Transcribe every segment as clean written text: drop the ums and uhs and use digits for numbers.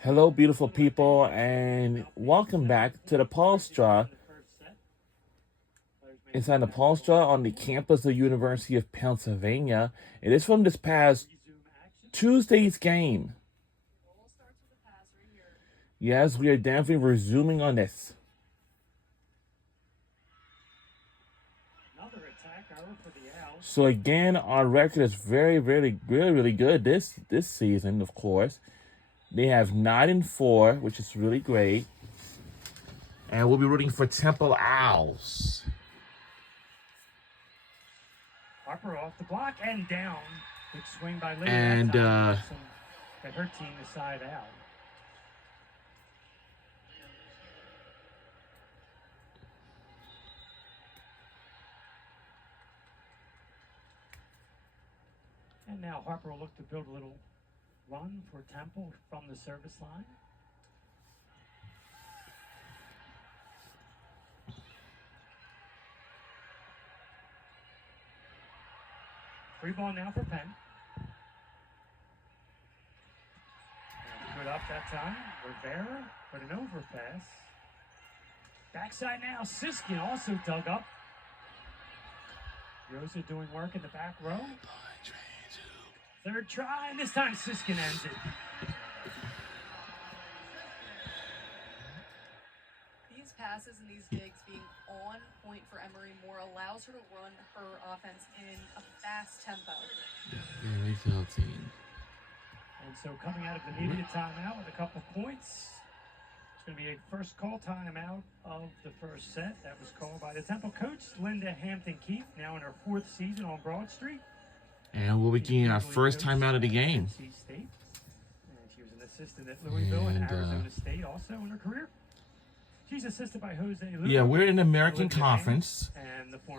Hello, beautiful people, and welcome back to the Polstra. Inside the Polstra on the campus of the University of Pennsylvania. It is from this past Tuesday's game. Yes, we are definitely resuming on this. So again, our record is really good this season. Of course, they have 9-4, which is really great, and we'll be rooting for Temple Owls. Harper off the block and down. Big swing by Lee. And that her team the side out. And now Harper will look to build a little run for Temple from the service line. Free ball now for Penn. And good up that time. Rivera, but an overpass. Backside now. Siskin also dug up. Rosa doing work in the back row. Third try, and this time Siskin ends it. These passes and these digs being on point for Emery Moore allows her to run her offense in a fast tempo. Very filthy. And so coming out of the immediate timeout with a couple points, it's going to be a first call timeout of the first set. That was called by the Temple coach, Linda Hampton-Keefe, now in her 4th season on Broad Street. And we'll be getting our first time out of the game. She was an assistant at Louisville and Arizona State also in her career. She's assisted by Jose Lugo. Yeah, we're in the American Conference.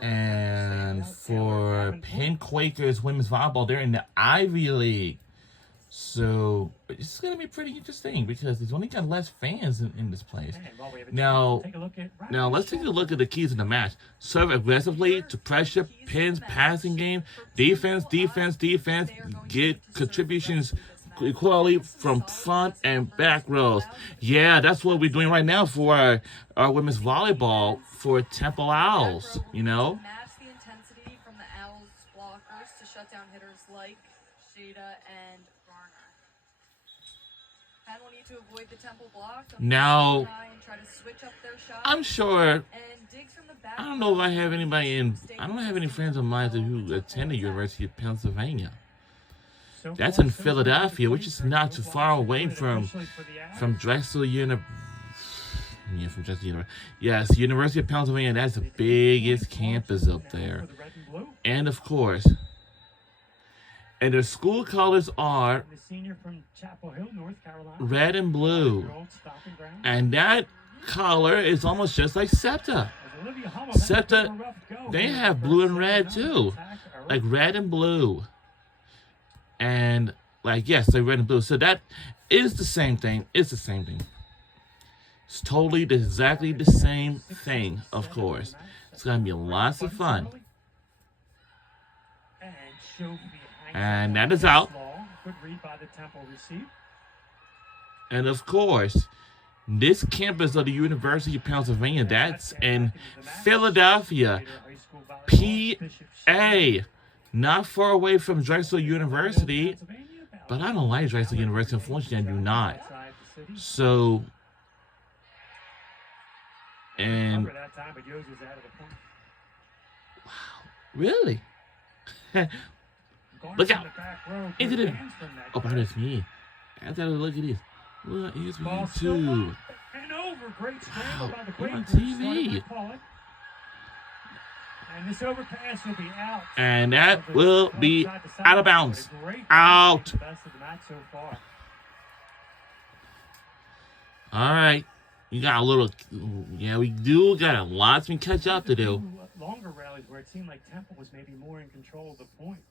And for Penn Quakers women's volleyball, they're in the Ivy League. So it's going to be pretty interesting because there's only got less fans in this place. Now let's take a look at the keys in the match. Serve aggressively to pressure Penn's passing game. Defense. Get contributions equally from front and back rows. Yeah, that's what we're doing right now for our women's volleyball for Temple Owls, you know. Match the intensity from the Owls blockers to shut down hitters like Shada and Garner. Penn will need to avoid the Temple block. Now, And try to switch up their shot. I'm sure, And digs from the back. I don't know if I have anybody I don't have any friends of mine who attend the University of Pennsylvania. That's in Philadelphia, which is not too far away from Drexel University. Yeah, from Drexel University. Yes, University of Pennsylvania. That's the biggest campus up there. And of course, and their school colors are red and blue. And that color is almost just like SEPTA. SEPTA, they have blue and red too, like red and blue. And like, yes, they're red and blue. So that is the same thing. It's the same thing. It's totally exactly the same thing, of course. It's going to be lots of fun. And that is out. And of course, this campus of the University of Pennsylvania, that's in Philadelphia, PA. Not far away from Drexel University, but I don't like Drexel University. Unfortunately, I do not. So, and wow, really? Look out! Into the oh, that's me. I gotta look at this. Look, here's me too. Wow, we're on TV. And this overpass will be out. And that will be out of bounds. Out. All right. You got a little, yeah, we do got a lot to catch up to do. Longer rallies where it seemed like Temple was maybe more in control of the point.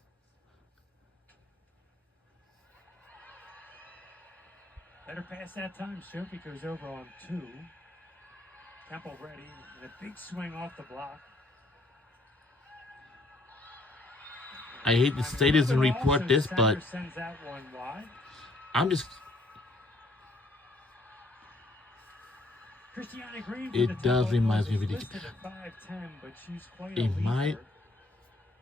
Better pass that time. Sophie goes over on 2. Temple ready. And a big swing off the block. I hate to say this and report this, but I'm just. Christiana Green for It the does Temple remind me of is a listed at 5'10", but she's quite a It leaper. might.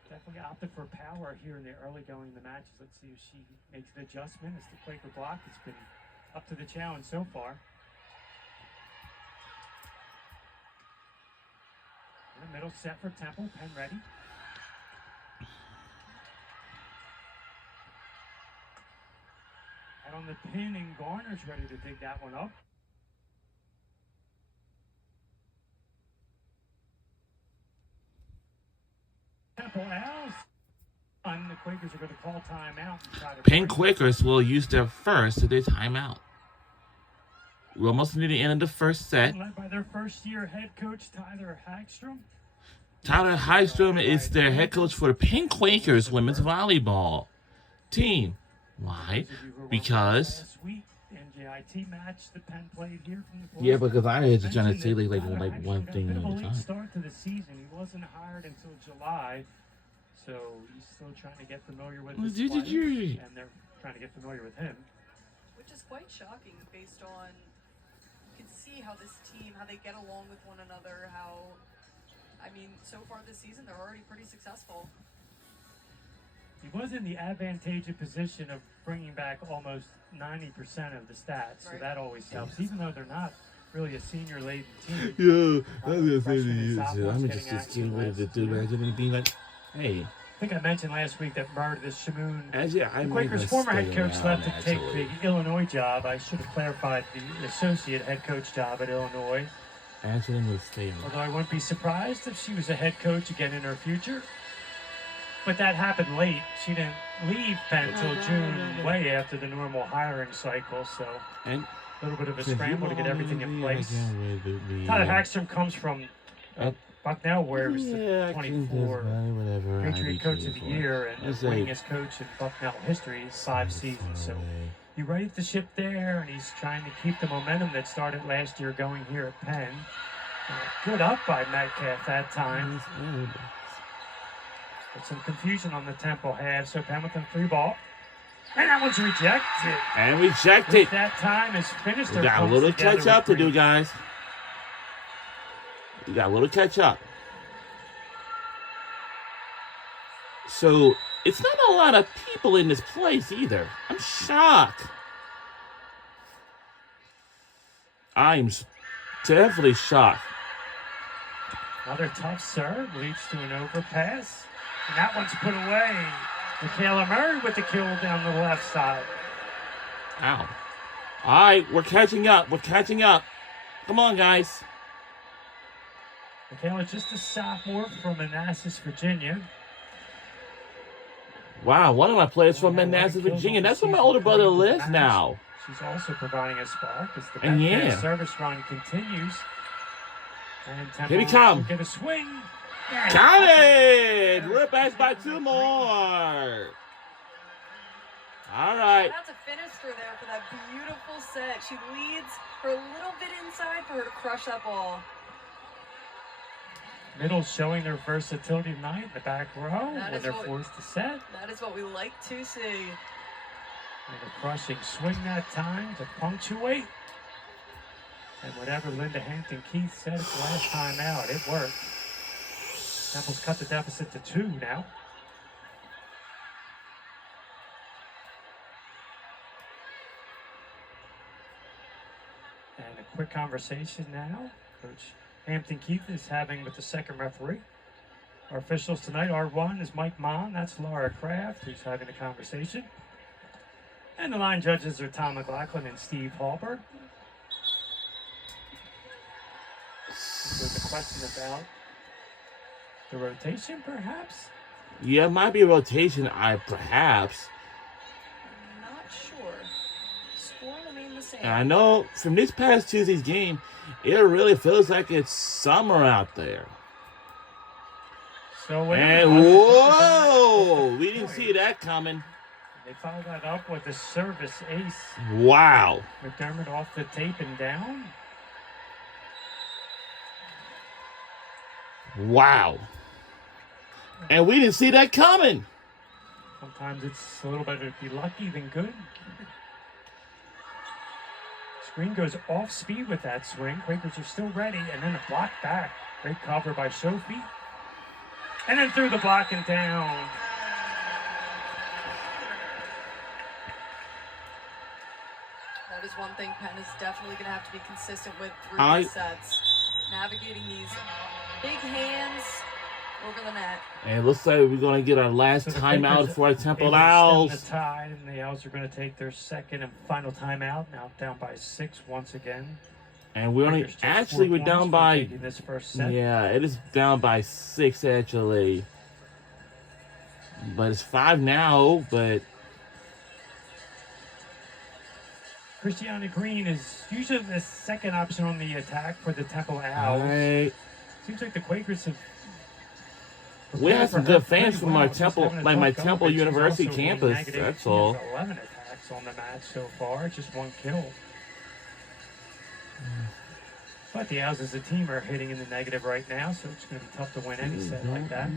Definitely opted for power here in the early going of the matches. Let's see if she makes an adjustment as the Quaker block has been up to the challenge so far. In the middle set for Temple, Penn ready. And on the pin, and Garner's ready to dig that one up. Temple Owls. And the Quakers are going to call timeout and try to Penn break it. Quakers will use their first of their timeout. We're almost near the end of the first set. Led by their first-year head coach, Tyler Hagstrom. Tyler Hystrom is their head coach for the Penn Quakers women's volleyball team. Why? Because Last week, NJIT match that Penn played here from the yeah, because I was trying to mentioned say that like Tyler one Hagstrom thing got a at bit of a a late time. start to the season. He wasn't hired until July, so he's still trying to get familiar with Well, his did players, you- and they're trying to get familiar with him. Which is quite shocking based on you can see how this team, how they get along with one another, how I mean, so far this season they're already pretty successful. He was in the advantageous position of bringing back almost 90% of the stats, so Right. that always helps, even though they're not really a senior-laden team. Yeah, I was gonna say to Freshmen and you, sophomores I'm getting just action getting ready to last do year. that and being like, hey, I think I mentioned last week that Meredith Shamoon, actually, I the might Quakers' not former head stay coach, around, left to take actually. the Illinois job. I should have clarified the associate head coach job at Illinois, Actually, I'm gonna stay around. although I wouldn't be surprised if she was a head coach again in her future. But that happened late. She didn't leave Penn until June, way after the normal hiring cycle, so And a little bit of a scramble to get everything in place. Tyler Tyler Hagstrom comes from Bucknell, where he was the yeah, 24 whatever. Patriot Coach of the Year and Let's the say- winningest coach in Bucknell history, 5 seasons. So he righted the ship there, and he's trying to keep the momentum that started last year going here at Penn. Good up by Metcalf that time. But some confusion on the Temple half, so Penn with a free ball. And that one's rejected. And rejected. That time is finished. We got a little catch up to do, guys. We got a little catch up. So it's not a lot of people in this place either. I'm shocked. I'm definitely shocked. Another tough serve leads to an overpass. And that one's put away. Michaela Murray with the kill down the left side. Ow. All right, we're catching up. We're catching up. Come on, guys. Michaela's just a sophomore from Manassas, Virginia. Wow, one of my players from Manassas, Virginia. That's where my older brother lives now. She's also providing a spark as the And backhand yeah. service run continues. And Temple Here we come. will get a swing. Yeah. Count it! We're back by 2 more. All right. Shout out to Finister there for that beautiful set. She leads her a little bit inside for her to crush that ball. Middle showing their versatility tonight in the back row That when is they're what- forced to set. That is what we like to see. And a crushing swing that time to punctuate. And whatever Linda Hampton Keith said at the last time out, it worked. Temple's cut the deficit to 2 now. And a quick conversation now. Coach Hampton Keith is having with the second referee. Our officials tonight, R1 is Mike Mon, that's Laura Kraft, who's having the conversation. And the line judges are Tom McLaughlin and Steve Hallberg. With a question about the rotation, perhaps? Yeah, it might be a rotation, perhaps. Not sure. Score remain the same. And I know from this past Tuesday's game, it really feels like it's summer out there. So And whoa! We didn't see that coming. They follow that up with a service ace. Wow. McDermott off the tape and down. Wow. And we didn't see that coming. Sometimes it's a little better to be lucky than good. Green goes off speed with that swing. Quakers are still ready, and then a block back. Great cover by Sophie. And then through the block and down. That is one thing Penn is definitely going to have to be consistent with through I- these sets. Navigating these big hands over the net. And it looks like we're going to get our last So the timeout Quakers for our able Temple to stem Owls. The tide, and the Owls are going to take their second and final timeout. Now down by 6 once again. And we're only, Quakers just actually, 4 we're down points for by, taking this first set. yeah, it is down by 6, actually. But it's 5 now, but Christiana Green is usually the second option on the attack for the Temple Owls. I, Seems like the Quakers have. we have some prepared good for her fans pretty from well. our She's Temple, having a like my tough go, Temple but she's University also being campus, negative. that's She all. has 11 attacks on the match so far, just 1 kill. But the Owls as a team are hitting in the negative right now, so it's going to be tough to win any set like that.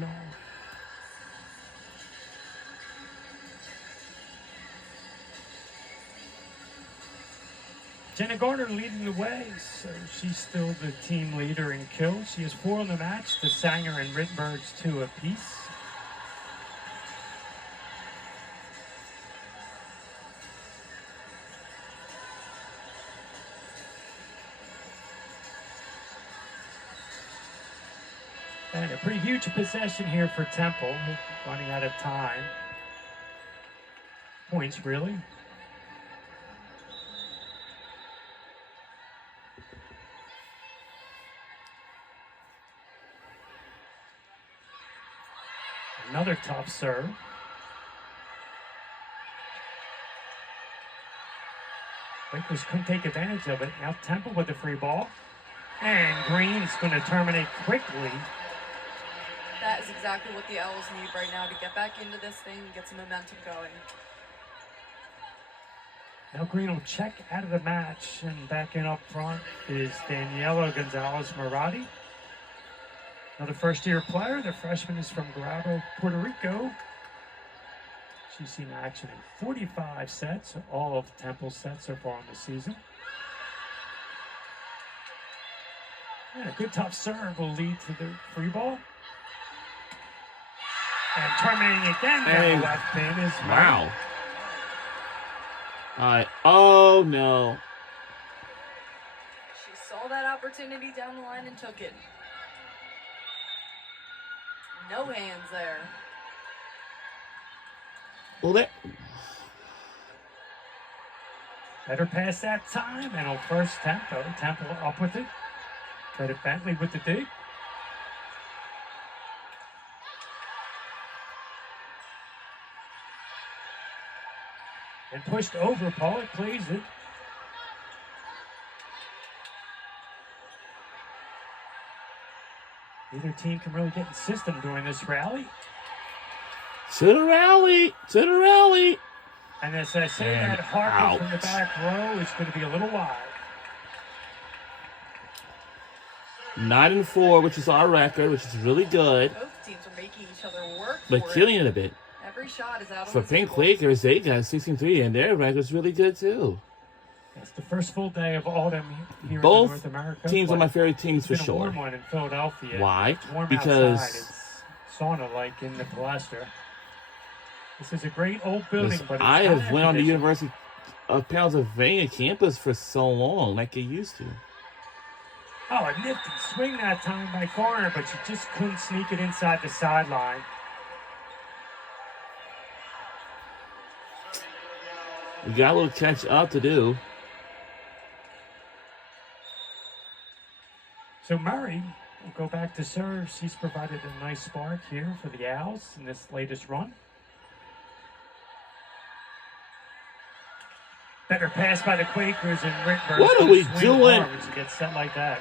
Jenna Garner leading the way, so she's still the team leader in kills. She has 4 on the match, the Sanger and Rittenberg's 2 apiece. And a pretty huge possession here for Temple, running out of time. Points, really. Another tough serve. Quakers couldn't take advantage of it. Now Temple with the free ball. And Green's going to terminate quickly. That is exactly what the Owls need right now to get back into this thing and get some momentum going. Now Green will check out of the match, and back in up front is Daniela Gonzalez-Marati. Another first-year player. The freshman is from Grabo, Puerto Rico. She's seen action in 45 sets, all of Temple's sets so far in the season. And a good tough serve will lead to the free ball. And terminating again down the left pin is wow. Oh no. She saw that opportunity down the line and took it. No hands there. Well, that better pass that time, and on first Temple up with it. Credit Bentley with the dig. And pushed over, Pollock plays it. Neither team can really get in system during this rally. to the rally, to the rally. And as I say, And that Harper from the out. back row is going to be a little wide. 9-4, which is our record, which is really good. Both teams are making each other work But for killing it. it a bit. Every shot is out For on the Pink table. Quakers, they got 16-3, and their record's really good too. It's the first full day of autumn here Both in North America. Teams are but my favorite teams for it's been a sure. warm one in Philadelphia. Why? It's warm Because- outside. It's sauna-like in the Palestra. This is a great old building, Listen, but it's I not have went on the air-conditioned. University of Pennsylvania campus for so long, like I used to. Oh, a nifty swing that time by Garner, but she just couldn't sneak it inside the sideline. We got a little catch up to do. So Murray will go back to serve. She's provided a nice spark here for the Owls in this latest run. Better pass by the Quakers, and Rittenberg. What are we doing? When she gets set like that.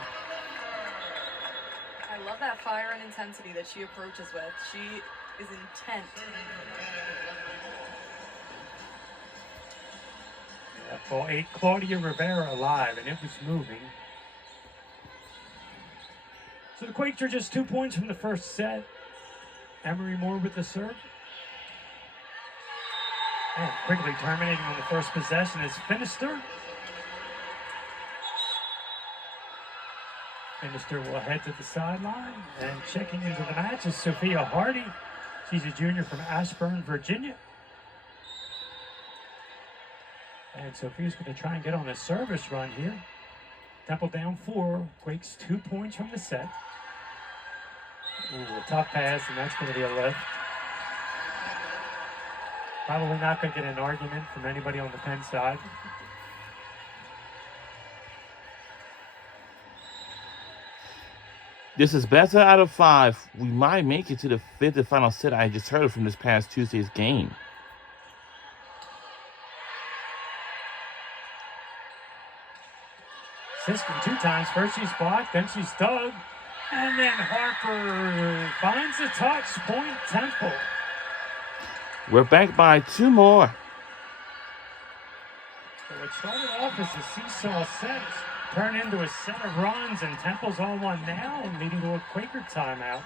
I love that fire and intensity that she approaches with. She is intent. That ball ate Claudia Rivera alive, and it was moving. So the Quakes are just 2 points from the first set. Emery Moore with the serve. And quickly terminating on the first possession is Finister. Minister will head to the sideline, and checking into the match is Sophia Hardy. She's a junior from Ashburn, Virginia. And Sophia's going to try and get on a service run here. Temple down 4, Quakes 2 points from the set. Ooh, a tough pass, and that's going to be a lift. Probably not going to get an argument from anybody on the Penn side. This is better out of 5. We might make it to the 5th and final set. I just heard from this past Tuesday's game. Siskin 2 times. First she's blocked, then she's dug. And then Harper finds a touch. Point Temple. We're back by 2 more. So it started off as a seesaw set, turned into a set of runs, and Temple's on one now, leading to a Quaker timeout.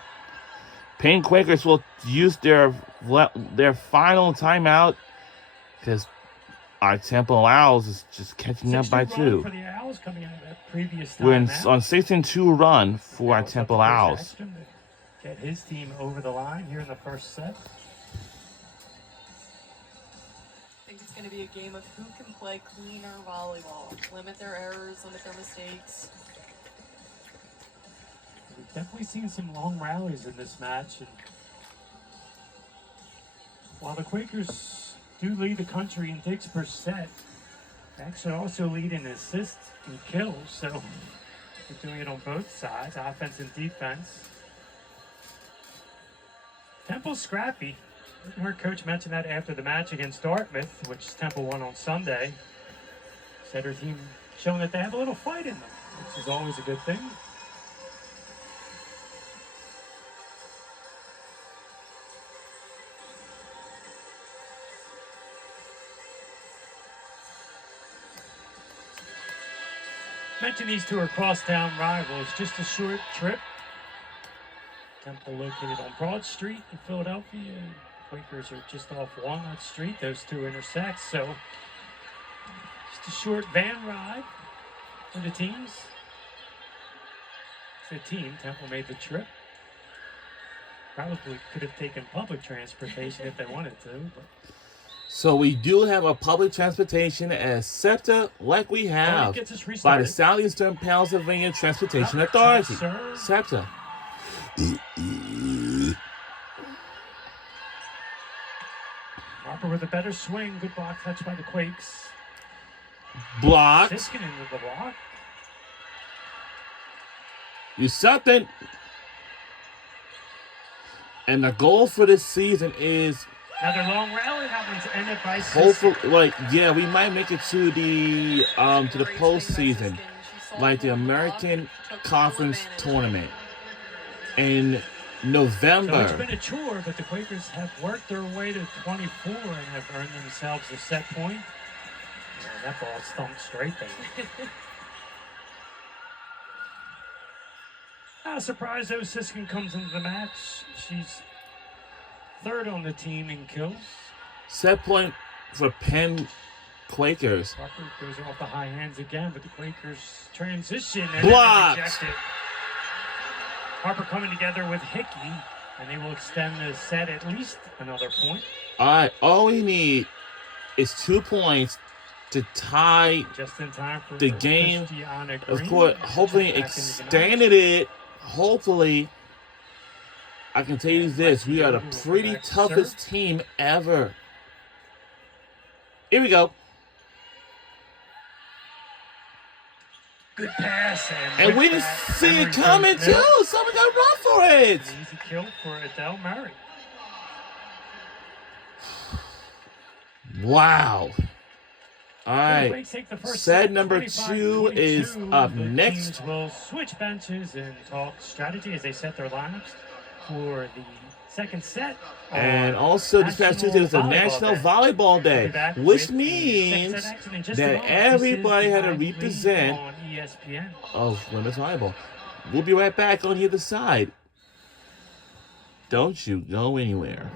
Payne Quakers will use their final timeout because our Temple Owls is just catching up by 2. For the Owls coming out of that previous We're on timeout. 6-2 run for our Temple Owls. Get his team over the line here in the first set. I think it's going to be a game of who can play cleaner volleyball, limit their errors, limit their mistakes. We've definitely seen some long rallies in this match. And while the Quakers do lead the country in digs per set, they actually also lead in assists and kills. So they're doing it on both sides, offense and defense. Temple's scrappy. I heard Coach mention that after the match against Dartmouth, which Temple won on Sunday. Said her team showing that they have a little fight in them, which is always a good thing. Mention these two are crosstown rivals, just a short trip. Temple located on Broad Street in Philadelphia. Quakers are just off Walnut Street. Those two intersect, so just a short van ride for the teams. It's a team. Temple made the trip. Probably could have taken public transportation if they wanted to, but So we do have a public transportation at SEPTA, like we have gets us by the restarted. Southeastern Pennsylvania Transportation Up, Authority. sir. SEPTA. Harper with a better swing. Good block touch by the Quakes. Blocked. Siskin into the block. You something. And the goal for this season is Another long rally. That one's ended by hopefully, Siskin. we might make it to the Great postseason, swing by Siskin. She saw like the one block, American took full Conference advantage. Tournament in So it's November. been a chore, but the Quakers have worked their way to 24 and have earned themselves a set point. Yeah, that ball stumped straight there. Not a surprise though, Siskin comes into the match. She's third on the team in kills. Set point for Penn Quakers. Harper goes off the high hands again, but the Quakers transition and Blocked. reject it. Harper coming together with Hickey, and they will extend the set at least another point. All right, all we need is 2 points to tie. Just in time for The game, Christiana Of Green. course, hopefully Check back into the extended it. Hopefully, I can tell you this: we are the pretty toughest team ever. Here we go. Good pass, And with we didn't that, see it Emery coming goes middle. too. Someone got to run for it. An easy kill for Adele Murray. Wow. All right. Quakes take the first Set number 25-22. 2 is up The next. teams will switch benches and talk strategy as they set their lineups for the second set. And on also, this past Tuesday was the National Volleyball We'll be Day, back which with the means second set action in just a that moment. This is everybody the had to Ivy League represent on ESPN. of women's volleyball. We'll be right back on the other side. Don't you go anywhere.